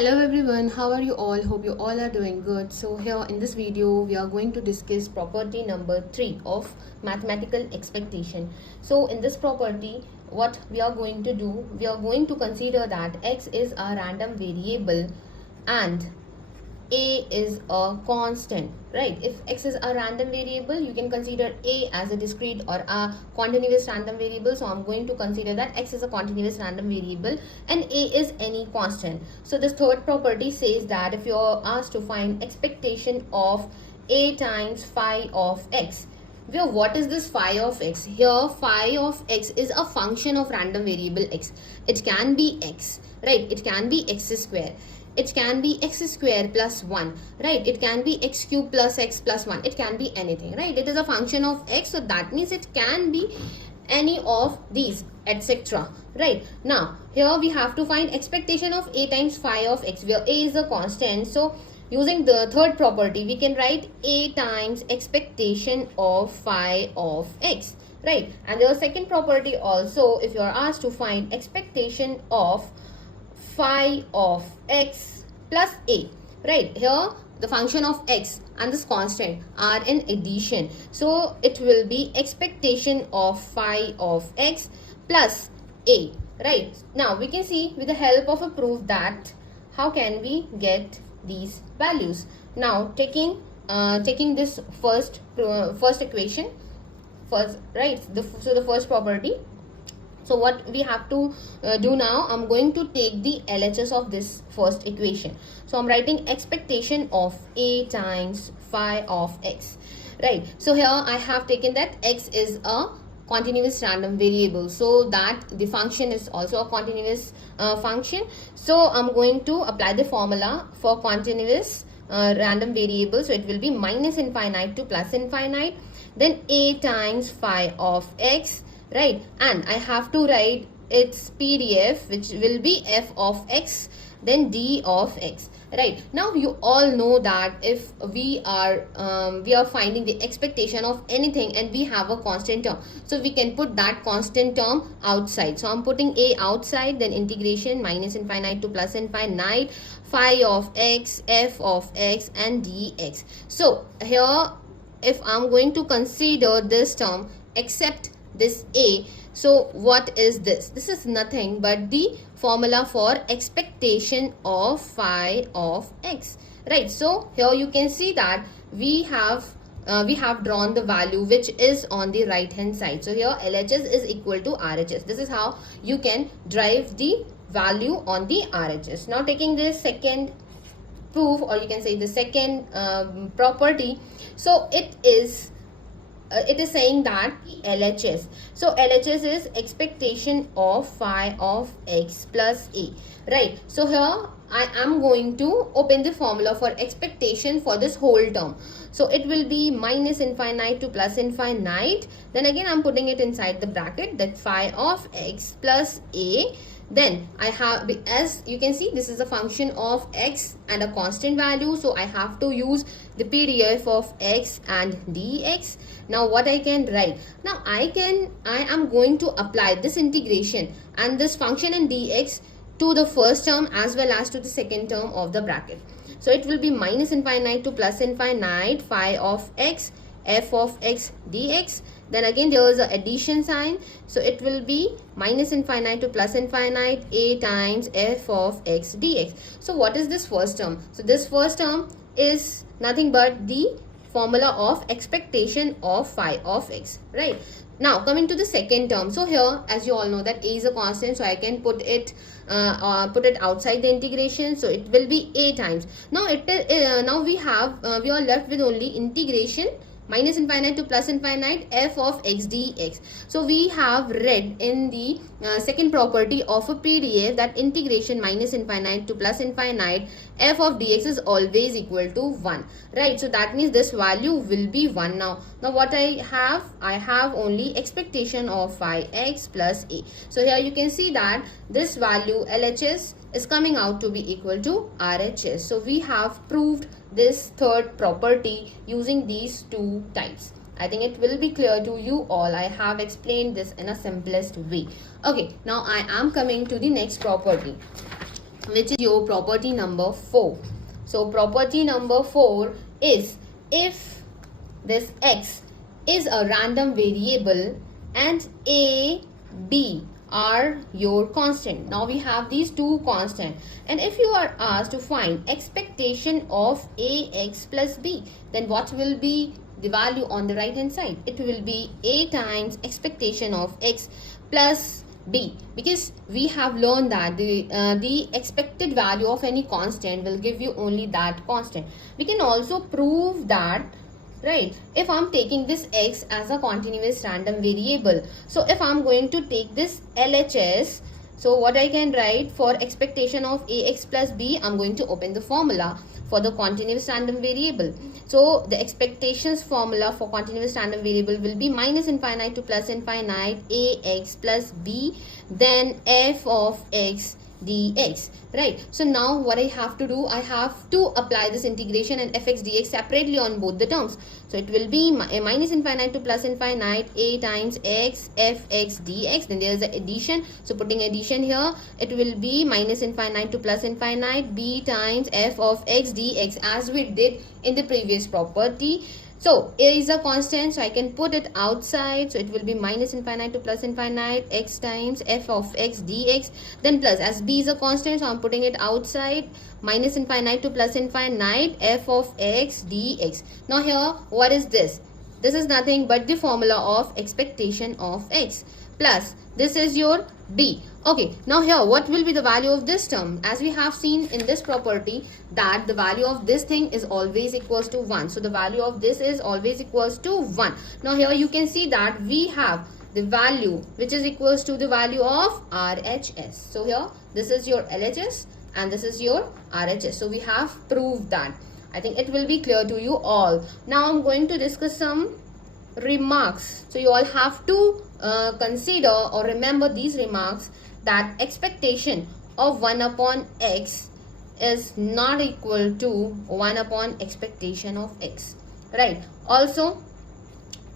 Hello everyone, how are you all? Hope you all are doing good. So here in this video we are going to discuss property number 3 of mathematical expectation. So in this property what we are going to do, we are going to consider that x is a random variable and a is a constant, right? If x is a random variable, you can consider a as a discrete or a continuous random variable. So I'm going to consider that x is a continuous random variable and a is any constant. So this third property says that if you are asked to find expectation of a times phi of x, where what is this phi of x? Here phi of x is a function of random variable x. It can be x, right? It can be x square. It can be x square plus 1, right? It can be x cube plus x plus 1. It can be anything, right? It is a function of x, so that means it can be any of these, etc. Right? Now, here we have to find expectation of a times phi of x, where a is a constant. So, using the third property, we can write a times expectation of phi of x, right? And the second property also, if you are asked to find expectation of phi of x plus a, right? Here the function of x and this constant are in addition, so it will be expectation of phi of x plus a, right? Now we can see with the help of a proof that how can we get these values. Now taking this first equation first, right? So the first property. So what we have to do now, I'm going to take the LHS of this first equation. So I'm writing expectation of a times phi of x, right? So here I have taken that x is a continuous random variable, so that the function is also a continuous function. So I'm going to apply the formula for continuous random variable. So it will be minus infinite to plus infinite, then a times phi of x, right? And I have to write its PDF, which will be f of x, then d of x, right? Now you all know that if we are finding the expectation of anything and we have a constant term, so we can put that constant term outside. So I'm putting a outside, then integration minus infinite to plus infinite, phi of x, f of x, and dx. So here if I'm going to consider this term except this a, so what is this? This is nothing but the formula for expectation of phi of x, right? So here you can see that we have drawn the value which is on the right hand side. So here LHS is equal to RHS. This is how you can derive the value on the RHS. Now taking this second proof, or you can say the second property, so it is saying that LHS. So LHS is expectation of phi of x plus a, right? So here I am going to open the formula for expectation for this whole term. So it will be minus infinite to plus infinite. Then again I'm putting it inside the bracket, that phi of x plus a. Then I have, as you can see, this is a function of x and a constant value, so I have to use the PDF of x and dx. Now what I can write, now I am going to apply this integration and this function and dx to the first term as well as to the second term of the bracket. So it will be minus infinite to plus infinite, phi of x, f of x dx. Then again there is an addition sign, so it will be minus infinite to plus infinite, a times f of x dx. So what is this first term? So this first term is nothing but the formula of expectation of phi of x, right? Now coming to the second term, so here as you all know that a is a constant, so I can put it outside the integration, so it will be a times. Now now we are left with only integration minus infinite to plus infinite, f of x dx. So we have read in the second property of a PDF that integration minus infinite to plus infinite, f of dx is always equal to 1, right? So that means this value will be 1 now. Now what I have only expectation of phi x plus a. So here you can see that this value LHS is coming out to be equal to RHS. So we have proved this third property using these two types. I think it will be clear to you all. I have explained this in a simplest way. Okay, now I am coming to the next property. which is your property number 4. So property number 4 is, if this x is a random variable and a, b are your constant. Now we have these two constant, and if you are asked to find expectation of ax plus b, then what will be the value on the right hand side? It will be a times expectation of x plus b, because we have learned that the expected value of any constant will give you only that constant. We can also prove that, right, if I'm taking this x as a continuous random variable, so if I'm going to take this LHS, so what I can write for expectation of ax plus b, I'm going to open the formula for the continuous random variable. So the expectations formula for continuous random variable will be minus infinite to plus infinite ax plus b, then f of x dx, right? So now what I have to do, I have to apply this integration and fx dx separately on both the terms. So it will be minus infinite to plus infinite a times x fx dx, then there is an addition, so putting addition here, it will be minus infinite to plus infinite b times f of x dx, as we did in the previous property. So a is a constant, so I can put it outside, so it will be minus infinite to plus infinite x times f of x dx, then plus, as b is a constant, so I'm putting it outside, minus infinite to plus infinite f of x dx. Now here, what is this? This is nothing but the formula of expectation of x, plus this is your b. Okay, now here what will be the value of this term? As we have seen in this property that the value of this thing is always equals to 1. So the value of this is always equals to 1. Now here you can see that we have the value which is equals to the value of RHS. So here this is your LHS and this is your RHS. So we have proved that. I think it will be clear to you all. Now I'm going to discuss some remarks. So you all have to consider or remember these remarks, that expectation of 1 upon x is not equal to 1 upon expectation of x, right? Also,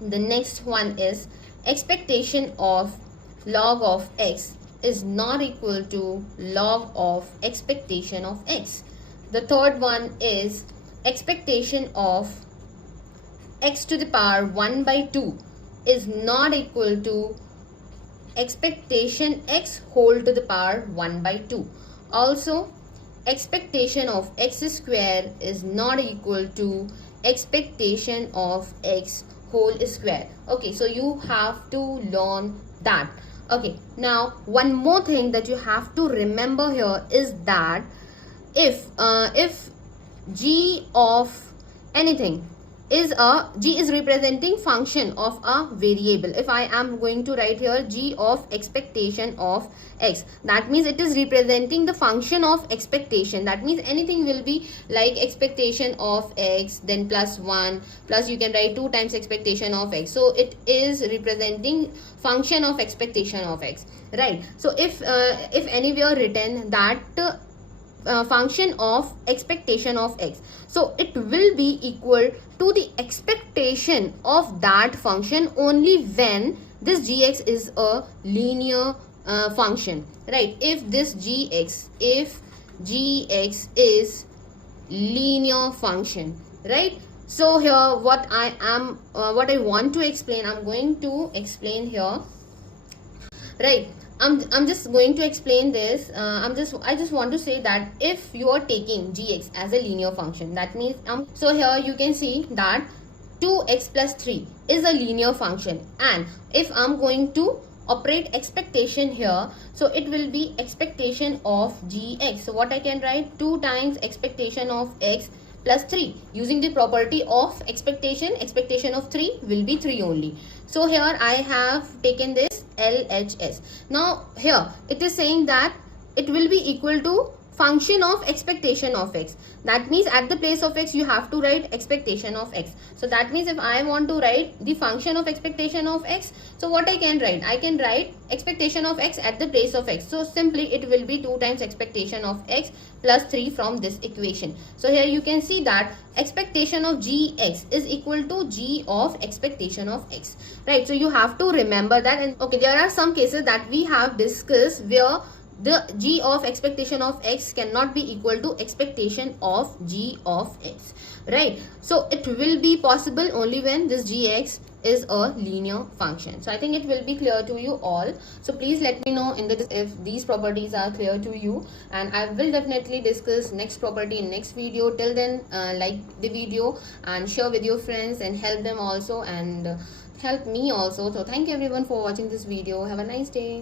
the next one is expectation of log of x is not equal to log of expectation of x. The third one is expectation of x to the power 1 by 2 is not equal to expectation x whole to the power 1 by 2. Also, expectation of x square is not equal to expectation of x whole square. Okay, so you have to learn that. Okay, now one more thing that you have to remember here is that if g of anything is g is representing function of a variable. If I am going to write here g of expectation of x, that means it is representing the function of expectation. That means anything will be like expectation of x, then plus 1, plus you can write 2 times expectation of x. So it is representing function of expectation of x, right? So if anywhere written that function of expectation of x, so it will be equal to the expectation of that function only when this gx is a linear function, right? If gx is linear function, right? So here what I want to explain, I'm going to explain here, right? I'm just going to explain this. I just want to say that if you are taking gx as a linear function, that means so here you can see that 2x plus 3 is a linear function, and if I'm going to operate expectation here, so it will be expectation of gx. So what I can write, 2 times expectation of x plus 3, using the property of expectation of 3 will be 3 only. So here I have taken this LHS. Now here it is saying that it will be equal to function of expectation of x. That means at the place of x you have to write expectation of x. So that means if I want to write the function of expectation of x, so what I can write? I can write expectation of x at the place of x. So simply it will be 2 times expectation of x plus 3 from this equation. So here you can see that expectation of gx is equal to g of expectation of x, right? So you have to remember that. And okay, there are some cases that we have discussed where the g of expectation of x cannot be equal to expectation of g of x, right? So it will be possible only when this gx is a linear function. So I think it will be clear to you all. So please let me know in the if these properties are clear to you, and I will definitely discuss next property in next video. Till then, like the video and share with your friends and help them also, and help me also. So thank you everyone for watching this video. Have a nice day.